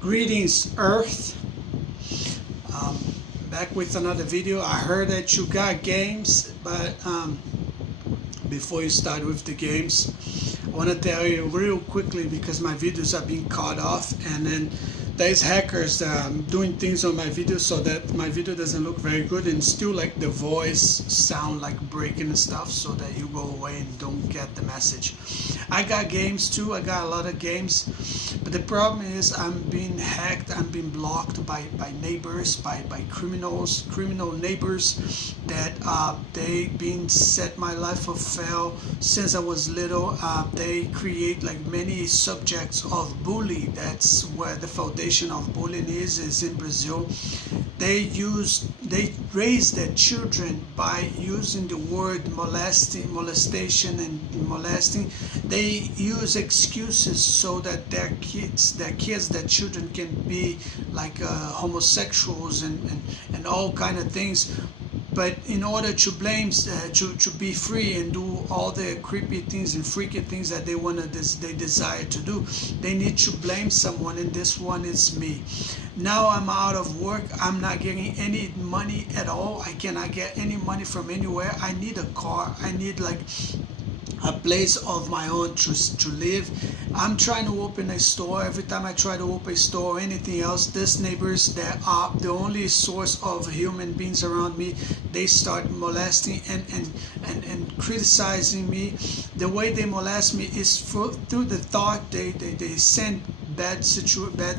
Greetings, Earth. Back with another video. I heard that you got games, but before you start with the games, I want to tell you real quickly, because my videos are being cut off, and then there's hackers that are doing things on my video so that my video doesn't look very good, and still like the voice sound like breaking and stuff, so that you go away and don't get the message. I got games too. I got a lot of games, but the problem is I'm being hacked. I'm being blocked by neighbors, by criminal neighbors that they been set my life of fail since I was little. They create like many subjects of bully. That's where the foundation of bullying is in Brazil. They raise their children by using the word molestation and molesting. They use excuses so that their children can be like homosexuals and all kind of things. But in order to blame, to be free and do all the creepy things and freaky things that they desire to do, they need to blame someone, and this one is me. Now I'm out of work. I'm not getting any money at all. I cannot get any money from anywhere. I need a car. I need like a place of my own to live. I'm trying to open a store. Every time I try to open a store or anything else, these neighbors that are the only source of human beings around me, they start molesting and criticizing me. The way they molest me is through the thought. They send bad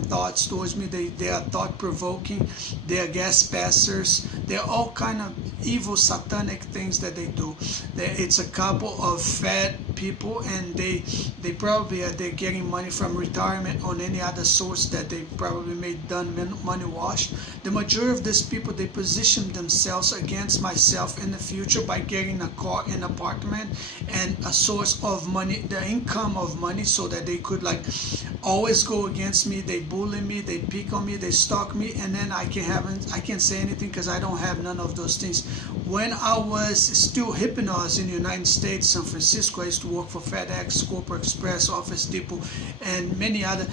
thoughts towards me. They are thought-provoking. They are gas passers. They're all kind of evil, satanic things that they do. It's a couple of fat people, and they probably they're getting money from retirement on any other source that they probably made done money washed. The majority of these people, they position themselves against myself in the future by getting a car, an apartment, and a source of money, the income of money, so that they could like always go against me. They bully me, they pick on me, they stalk me, and then I can't say anything because I don't have none of those things. When I was still hypnotized in the United States, San Francisco, I used to work for FedEx, Corporate Express, Office Depot, and many other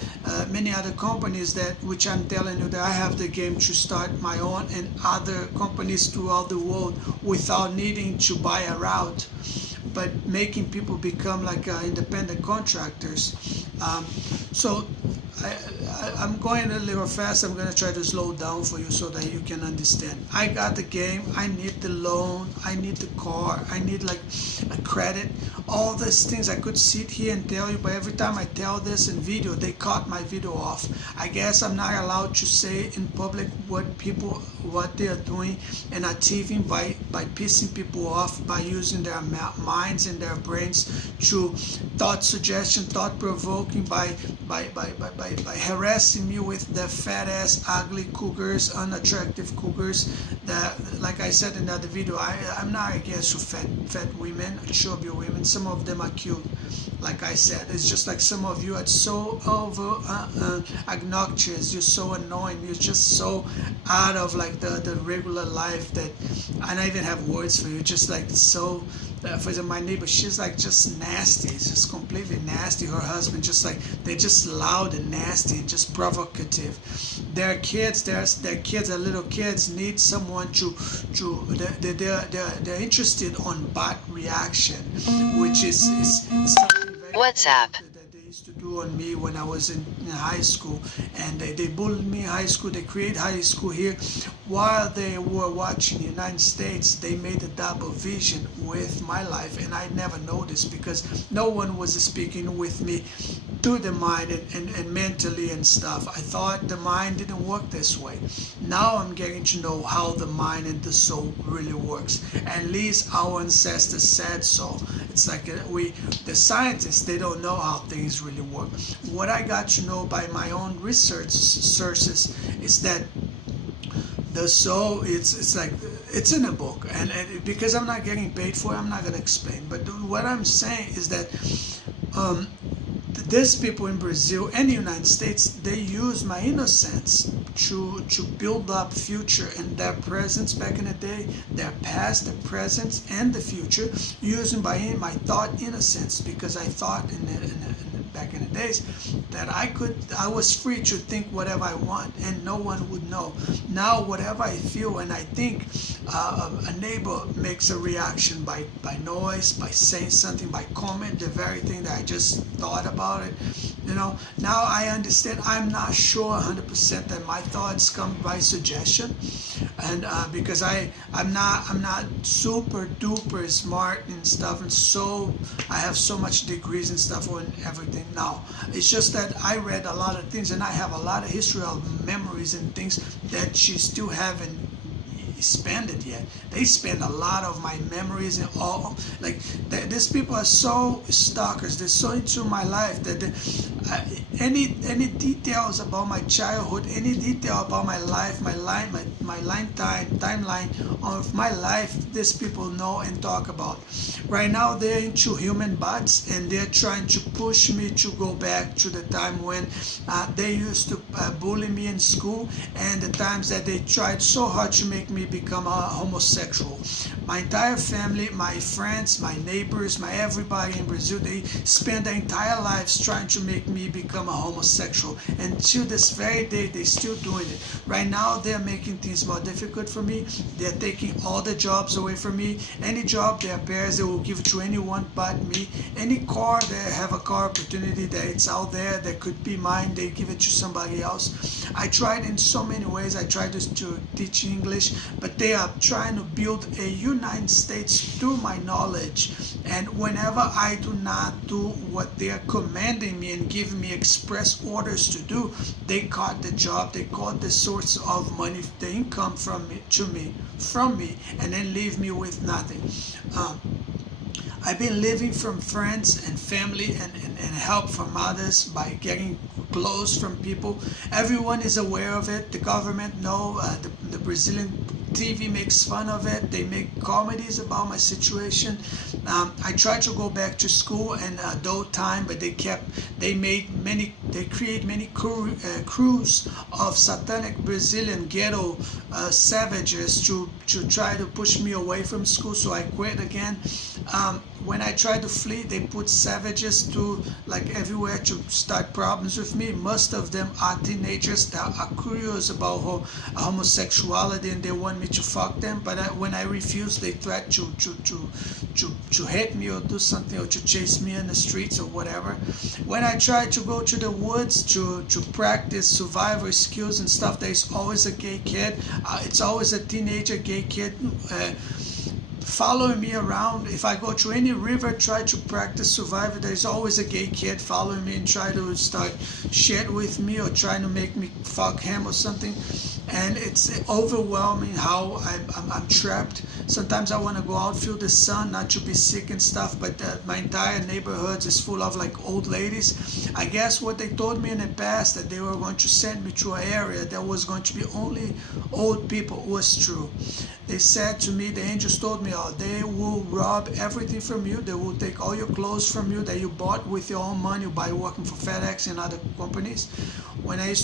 companies which I'm telling you that I have the game to start my own and other companies throughout the world without needing to buy a route, but making people become like independent contractors. So I'm going a little fast. I'm going to try to slow down for you so that you can understand. I got the game. I need the loan. I need the car. I need like a credit. All these things I could sit here and tell you, but every time I tell this in video, they cut my video off. I guess I'm not allowed to say in public what they are doing and achieving by pissing people off, by using their minds and their brains to thought suggestion, thought provoking, by harassing me with the fat ass, ugly cougars, unattractive cougars. That, like I said in the other video, I'm not against fat women, chubby women. Some of them are cute. Like I said, it's just like some of you are so over obnoxious. You're so annoying. You're just so out of like the regular life that I don't even have words for you. Just like so. For example, my neighbor, she's like just nasty. It's just completely nasty. Her husband, just like, they're just loud and nasty and just provocative. Their kids, their little kids need someone they're interested on bot reaction, which is something very WhatsApp. that they used to do on me when I was in high school, and they bullied me in high school. They create high school here. While they were watching the United States, they made a double vision with my life, and I never noticed because no one was speaking with me through the mind and mentally and stuff. I thought the mind didn't work this way. Now I'm getting to know how the mind and the soul really works. At least our ancestors said so. It's like the scientists, they don't know how things really work. What I got to know by my own research sources is that the soul, it's like, it's in a book, and because I'm not getting paid for it, I'm not going to explain. But what I'm saying is that these people in Brazil and the United States, they use my innocence to build up future and their presence back in the day, their past, the present, and the future, using my thought innocence, because I thought in back in the days, that I was free to think whatever I want and no one would know. Now whatever I feel and I think, a neighbor makes a reaction by noise, by saying something, by comment, the very thing that I just thought about it. Now I understand. I'm not sure 100% that my thoughts come by suggestion, and because I'm not super duper smart and stuff, and so I have so much degrees and stuff and everything. Now it's just that I read a lot of things and I have a lot of history of memories and things that she still haven't spend it yet. They spend a lot of my memories and all. Like these people are so stalkers. They're so into my life that any details about my childhood, any detail about my life, my timeline of my life, these people know and talk about. Right now they're into human bots and they're trying to push me to go back to the time when they used to bully me in school, and the times that they tried so hard to make me become a homosexual. My entire family, my friends, my neighbors, my everybody in Brazil, they spend their entire lives trying to make me become a homosexual. And to this very day, they're still doing it. Right now, they're making things more difficult for me. They're taking all the jobs away from me. Any job their parents, they will give to anyone but me. Any car, they have a car opportunity that it's out there that could be mine, they give it to somebody else. I tried in so many ways. I tried to teach English, but they are trying to build a United States through my knowledge. And whenever I do not do what they are commanding me and giving me express orders to do, they cut the job, they cut the source of money, the income from me, and then leave me with nothing. I've been living from friends and family and help from others by getting clothes from people. Everyone is aware of it. The government know. The Brazilian TV makes fun of it. They make comedies about my situation. I tried to go back to school in adult time, but they create many crews of satanic Brazilian ghetto savages to try to push me away from school. So I quit again. When I tried to flee, they put savages to like everywhere to start problems with me. Most of them are teenagers that are curious about homosexuality and they want me to fuck them. But when I refuse, they threat to hit me or do something or to chase me in the streets or whatever. When I try to go to the woods to practice survival skills and stuff, there's always a gay kid. It's always a teenager gay kid following me around. If I go to any river, try to practice survival, there's always a gay kid following me and try to start shit with me or trying to make me fuck him or something. And it's overwhelming how I'm trapped. Sometimes I want to go out, feel the sun, not to be sick and stuff, but my entire neighborhood is full of like old ladies. I guess what they told me in the past, that they were going to send me to an area that was going to be only old people, was true. They said to me, the angels told me, they will rob everything from you. They will take all your clothes from you that you bought with your own money by working for FedEx and other companies. When I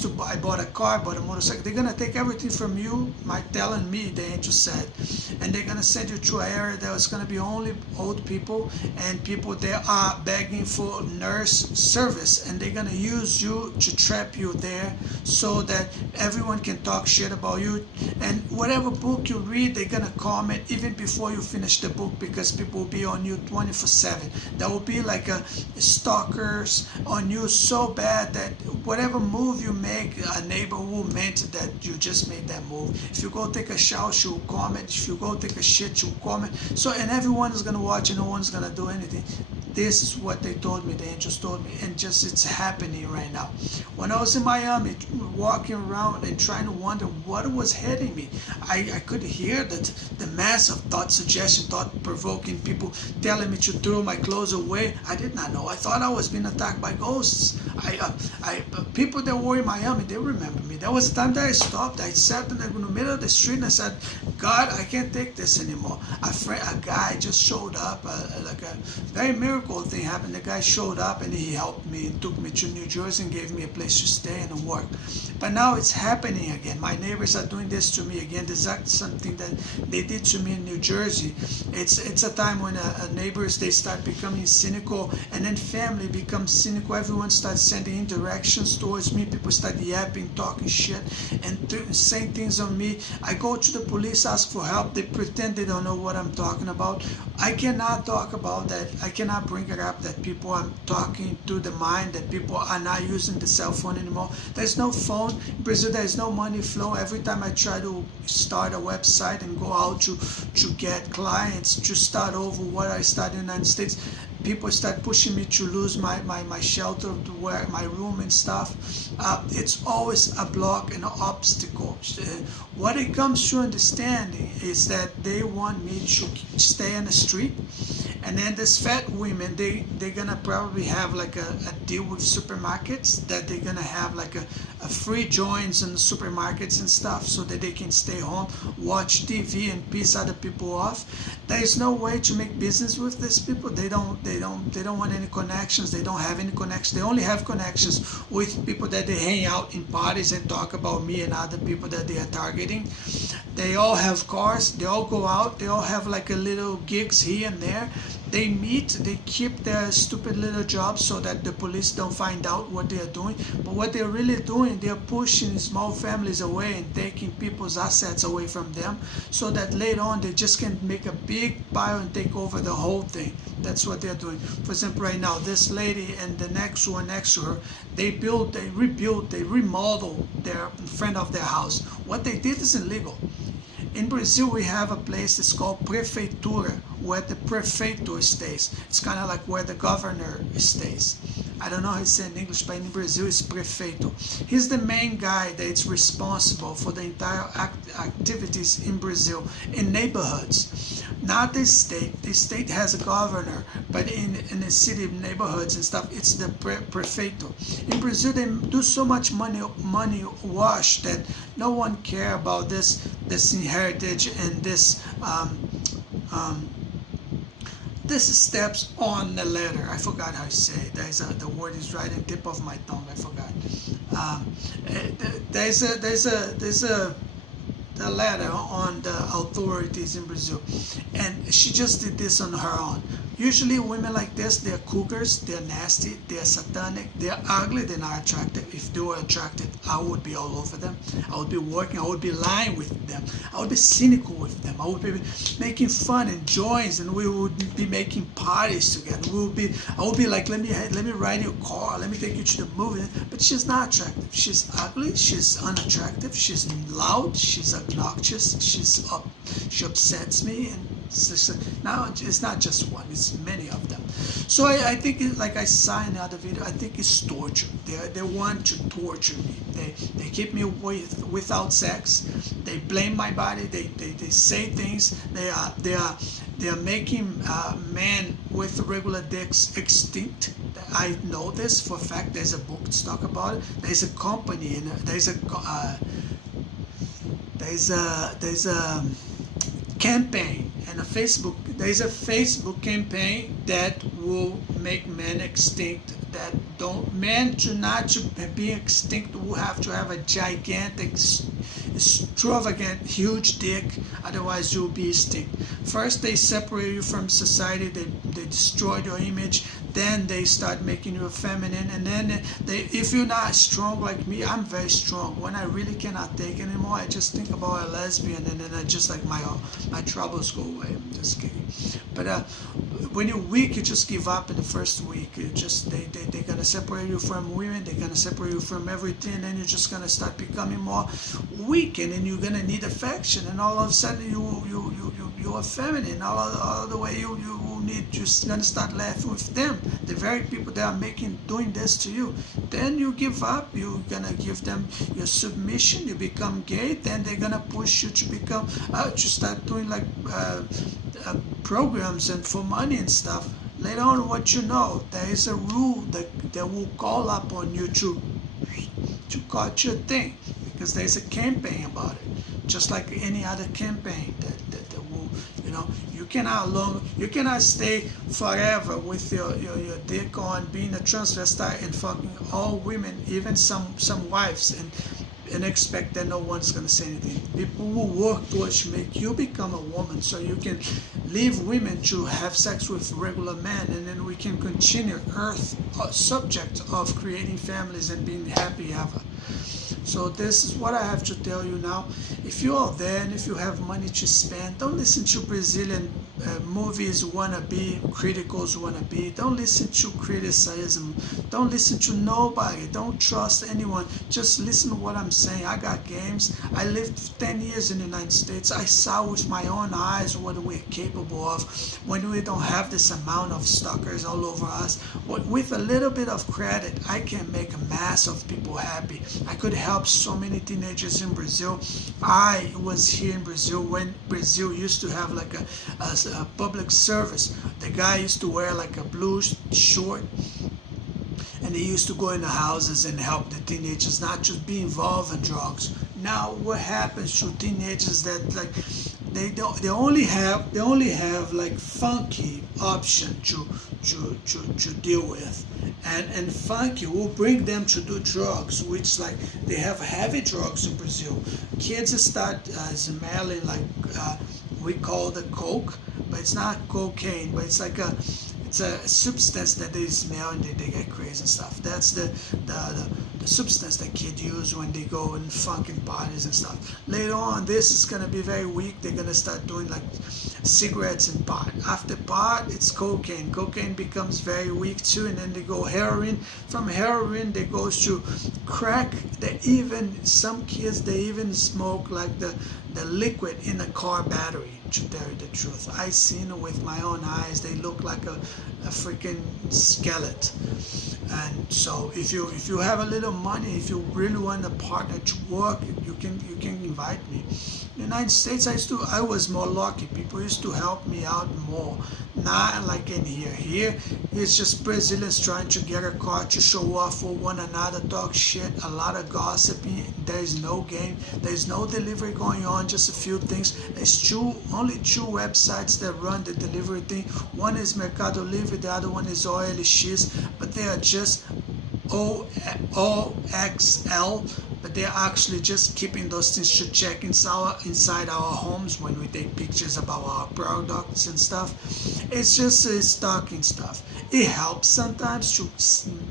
bought a car, bought a motorcycle. They're gonna take everything from you, telling me, the angel said, and they're gonna send you to an area that is gonna be only old people and people that are begging for nurse service, and they're gonna use you to trap you there so that everyone can talk shit about you. And whatever book you read, they're gonna comment even before you finish the book, because people will be on you 24/7. There will be like stalkers on you so bad that whatever move you make, a neighbor will mention that you just made that move. If you go take a shower, she'll comment. If you go take a shit, she'll comment. So, and everyone is gonna watch and no one's gonna do anything. This is what they told me, the angels told me, and just it's happening right now. When I was in Miami, walking around and trying to wonder what was hitting me, I could hear the mass of thought suggestion, thought-provoking people telling me to throw my clothes away. I did not know. I thought I was being attacked by ghosts. People that were in Miami, they remember me. There was a time that I stopped. I sat in the middle of the street and I said, God, I can't take this anymore. A guy just showed up, like a very miracle thing happened. The guy showed up and he helped me and took me to New Jersey and gave me a place to stay and work. But now it's happening again. My neighbors are doing this to me again. This is something that they did to me in New Jersey. It's a time when neighbors, they start becoming cynical, and then family becomes cynical. Everyone starts sending indirections towards me. People start yapping, talking shit, and saying things on me. I go to the police, ask for help. They pretend they don't know what I'm talking about. I cannot talk about that. I cannot bring it up that people are talking to the mind, that people are not using the cell phone anymore. There's no phone. In Brazil, there's no money flow. Every time I try to start a website and go out to get clients, to start over what I started in the United States, people start pushing me to lose my shelter, to where my room and stuff. It's always a block and an obstacle. What it comes to understanding is that they want me to stay on the street, and then these fat women, they're gonna probably have like a deal with supermarkets, that they're gonna have like a free joins in the supermarkets and stuff, so that they can stay home, watch TV, and piss other people off. There is no way to make business with these people. They don't want any connections. They don't have any connections. They only have connections with people that they hang out in parties and talk about me and other people that they are targeting. They all have cars. They all go out. They all have like a little gigs here and there. They meet, they keep their stupid little jobs so that the police don't find out what they are doing. But what they're really doing, they're pushing small families away and taking people's assets away from them, so that later on they just can make a big pile and take over the whole thing. That's what they're doing. For example, right now, this lady and the next one next to her, they rebuilt, they remodeled their in front of their house. What they did is illegal. In Brazil, we have a place that's called Prefeitura, where the prefeiture stays. It's kind of like where the governor stays. I don't know how it's in English, but in Brazil it's prefeito. He's the main guy that's responsible for the entire activities in Brazil, in neighborhoods. Not the state. The state has a governor, but in the city neighborhoods and stuff, it's the prefeito. In Brazil, they do so much money wash that no one care about this heritage and this steps on the ladder. I forgot how to say it. The word is right on the tip of my tongue. I forgot. There's the ladder on the authorities in Brazil, and she just did this on her own. Usually women like this, they're cougars, they're nasty, they're satanic, they're ugly, they're not attractive. If they were attractive, I would be all over them. I would be working, I would be lying with them. I would be cynical with them. I would be making fun and joins, and we would be making parties together. I would be like, let me ride your car, let me take you to the movie. But she's not attractive. She's ugly, she's unattractive, she's loud, she's obnoxious, she upsets me, and now it's not just one, it's many of them. So I think, like I saw in the other video, I think it's torture. They want to torture me. They keep me without sex. They blame my body. They say things. They are making men with regular dicks extinct. I know this for a fact. There's a book to talk about it. There's a company and there's a campaign and there's a Facebook campaign that will make men extinct. Men to be extinct will have to have a gigantic, extravagant, huge dick, otherwise you'll be extinct. First they separate you from society, they destroy your image, then they start making you feminine, and then if you're not strong like me, I'm very strong. When I really cannot take anymore, I just think about a lesbian, and then I just like my troubles go away. I'm just kidding. But when you're weak, you just give up in the first week. They're gonna separate you from women, they're gonna separate you from everything, and then you're just gonna start becoming more weak, and then you're gonna need affection, and all of a sudden you're feminine. All the way you're just gonna start laughing with them, the very people that are doing this to you. Then you give up, you're gonna give them your submission, you become gay, then they're gonna push you to become to start doing like programs and for money and stuff. Later on, what you know, there is a rule that will call upon you to to cut your thing, because there's a campaign about it, just like any other campaign that will, you cannot stay forever with your dick on, being a transvestite and fucking all women, even some wives, and expect that no one's gonna say anything. People will work towards to make you become a woman so you can leave women to have sex with regular men, and then we can continue Earth subject of creating families and being happy ever. So this is what I have to tell you now. If you are there and if you have money to spend, don't listen to Brazilian movies wannabe, criticals wannabe. Don't listen to criticism. Don't listen to nobody. Don't trust anyone. Just listen to what I'm saying. I got games. I lived 10 years in the United States. I saw with my own eyes what we're capable of when we don't have this amount of stalkers all over us. With a little bit of credit, I can make a mass of people happy. I could help so many teenagers in Brazil. I was here in Brazil when Brazil used to have like a public service. The guy used to wear like a blue short, and he used to go in the houses and help the teenagers not just be involved in drugs. Now what happens to teenagers that like they only have like funky option to deal with, and funky will bring them to do drugs, which like they have heavy drugs in Brazil. Kids start smelling like we call the coke, but it's not cocaine, but it's like a substance that they smell and they get crazy and stuff. That's the substance that kids use when they go in funkin' parties and stuff. Later on, this is gonna be very weak. They're gonna start doing like cigarettes and pot. After pot, it's cocaine. Cocaine becomes very weak too, and then they go heroin. From heroin, they goes to crack. Some kids they even smoke like the liquid in a car battery. To tell you the truth, I seen it with my own eyes. They look like a freaking skeleton. And so if you have a little money, if you really want a partner to work, you can invite me. In the United States, I was more lucky. People used to help me out more. Not like in here. Here it's just Brazilians trying to get a car to show off for one another, talk shit, a lot of gossiping. There is no game. There's no delivery going on. Just a few things. There's only two websites that run the delivery thing. One is Mercado Livre, the other one is OLX, but they are just OXL, but they're actually just keeping those things to check inside our homes when we take pictures about our products and stuff. It's just stocking stuff. It helps sometimes to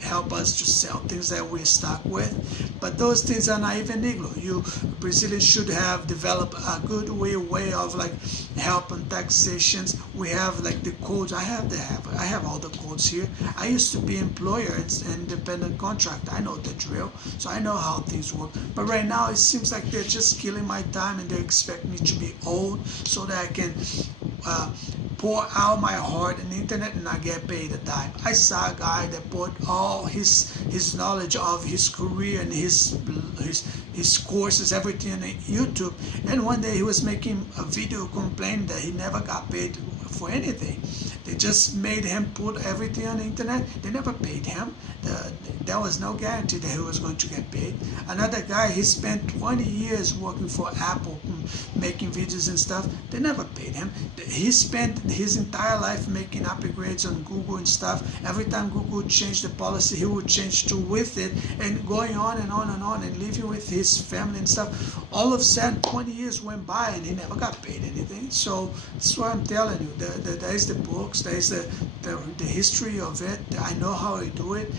help us to sell things that we're stuck with, but those things are not even legal. You Brazilians should have developed a good way of like helping taxations. We have like the codes. I have all the codes here. I used to be employer and independent contractor. I know the drill, so I know how things work. But right now it seems like they're just killing my time, and they expect me to be old so that I can pour out my heart on the internet and not get paid a dime. I saw a guy that put all his knowledge of his career and his courses, everything on YouTube, and one day he was making a video complaining that he never got paid for anything. They just made him put everything on the internet. They never paid him. There was no guarantee that he was going to get paid. Another guy, he spent 20 years working for Apple, making videos and stuff. They never paid him. He spent his entire life making upgrades on Google and stuff. Every time Google changed the policy, he would change to with it, and going on and on and on, and living with his family and stuff. All of a sudden, 20 years went by and he never got paid anything. So that's what I'm telling you. There is the books, there is the history of it. I know how I do it.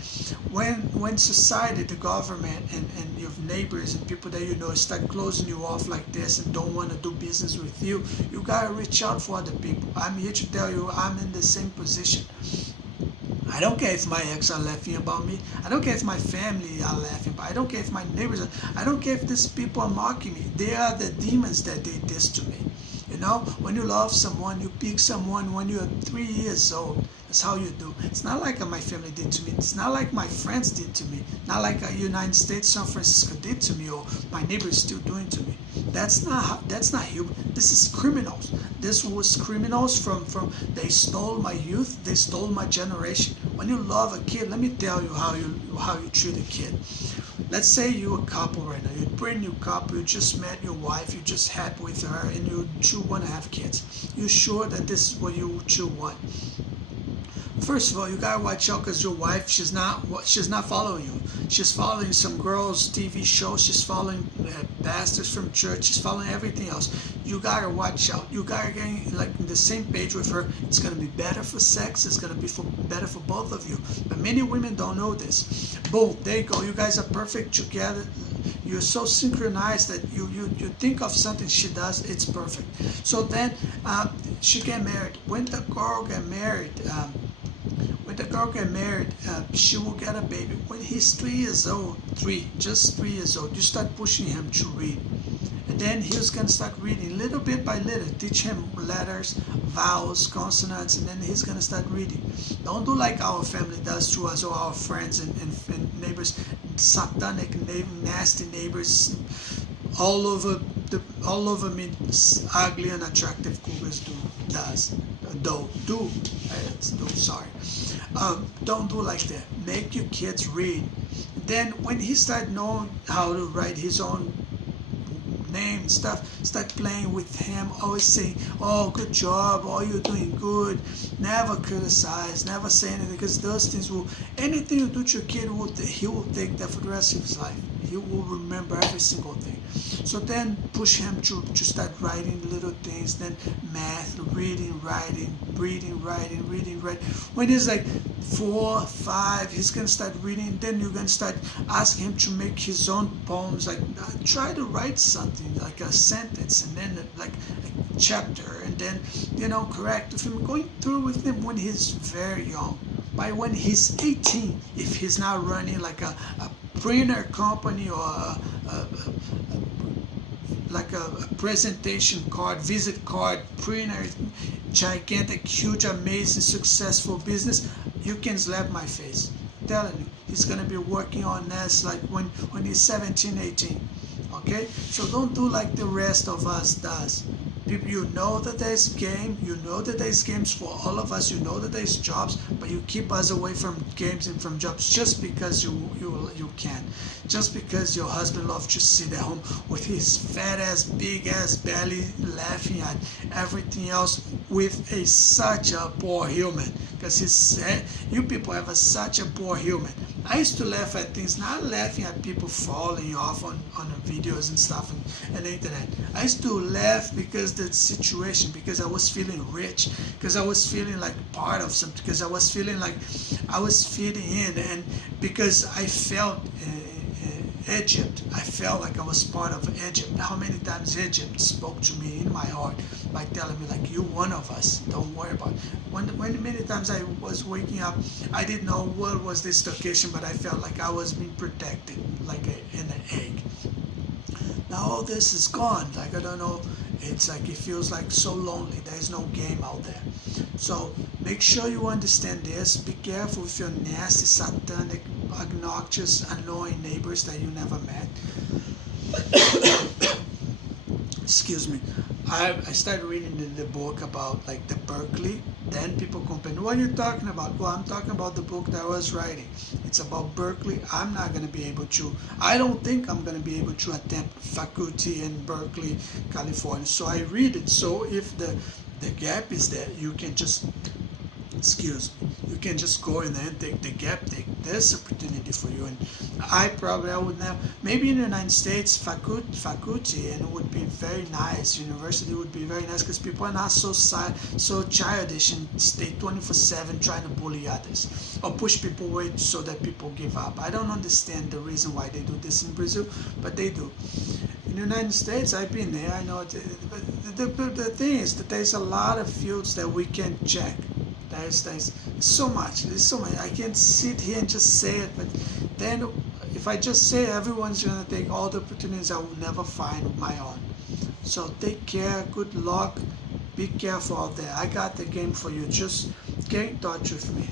When society, the government, and your neighbors and people that you know start closing you off like this and don't want to do business with you, you gotta reach out for other people. I'm here to tell you I'm in the same position. I don't care if my ex are laughing about me. I don't care if my family are laughing about me. I don't care if my neighbors are. I don't care if these people are mocking me. They are the demons that did this to me. You know, when you love someone, you pick someone when you're 3 years old. That's how you do. It's not like my family did to me. It's not like my friends did to me. Not like United States, San Francisco did to me, or my neighbors still doing to me. That's not human. This is criminals. This was criminals from they stole my youth. They stole my generation. When you love a kid, let me tell you how you treat a kid. let's say you're a couple right now, you're a brand new couple, you just met your wife, you're just happy with her, and you want to have kids. You're sure that this is what you want. First of all, you gotta watch out because your wife, she's not following you. She's following some girls' TV shows. She's following pastors from church. She's following everything else. You gotta watch out. You gotta get like in the same page with her. It's gonna be better for sex. It's gonna be better for both of you. But many women don't know this. Boom, there you go. You guys are perfect together. You're so synchronized that you think of something she does, it's perfect. So then she get married. When the girl get married. She will get a baby. When he's 3 years old, just 3 years old, you start pushing him to read. And then he's going to start reading little bit by little. Teach him letters, vowels, consonants, and then he's going to start reading. Don't do like our family does to us or our friends and neighbors, satanic, nasty neighbors all over me, ugly and attractive cougars don't do like that. Make your kids read. Then when he start knowing how to write his own name and stuff, start playing with him, always saying, oh, good job, oh, you're doing good. Never criticize, never say anything, because those things will, anything you do to your kid, he will take that for the rest of his life. He will remember every single thing. So then push him to start writing little things, then math, reading, writing, reading, writing, reading, writing. When he's like 4, 5, he's going to start reading. Then you're going to start asking him to make his own poems. Like try to write something, like a sentence, and then like a chapter, and then, correct with him, going through with him when he's very young. By when he's 18, if he's not running like a printer company or like a presentation card, visit card printer, gigantic, huge, amazing, successful business, you can slap my face. I'm telling you, he's gonna be working on this like when he's 17, 18. Okay, so don't do like the rest of us does. People, you know that there's game, you know that there's games for all of us, you know that there's jobs, but you keep us away from games and from jobs just because you can. Just because your husband loves to sit at home with his fat ass, big ass belly, laughing at everything else with such a poor human. Because you people have such a poor human. I used to laugh at things, not laughing at people falling off on the videos and stuff and the internet. I used to laugh because the situation, because I was feeling rich, because I was feeling like part of something, because I was feeling like I was fitting in, and because I felt Egypt. I felt like I was part of Egypt. How many times Egypt spoke to me in my heart by telling me like, you one of us, don't worry about it. When many times I was waking up, I didn't know what was this occasion, but I felt like I was being protected like in an egg. Now all this is gone. Like, I don't know, it's like it feels like so lonely. There is no game out there. So make sure you understand this. Be careful with your nasty, satanic, obnoxious, annoying neighbors that you never met. Excuse me. I started reading the book about like the Berkeley. Then people complain, what are you talking about? Well, I'm talking about the book that I was writing. It's about Berkeley. I'm not going to be able to, I don't think I'm going to be able to attend faculty in Berkeley, California. So I read it. So if the gap is there, you can just, you can just go in there and take the gap. There's opportunity for you. And I would never, maybe in the United States, faculty, and it would be very nice. University would be very nice because people are not so childish and stay 24/7 trying to bully others or push people away so that people give up. I don't understand the reason why they do this in Brazil, but they do. In the United States, I've been there. I know. The thing is that there's a lot of fields that we can check. There's so much. I can't sit here and just say it, but then if I just say it, everyone's gonna take all the opportunities I will never find of my own. So take care, good luck, be careful out there. I got the game for you. Just get in touch with me.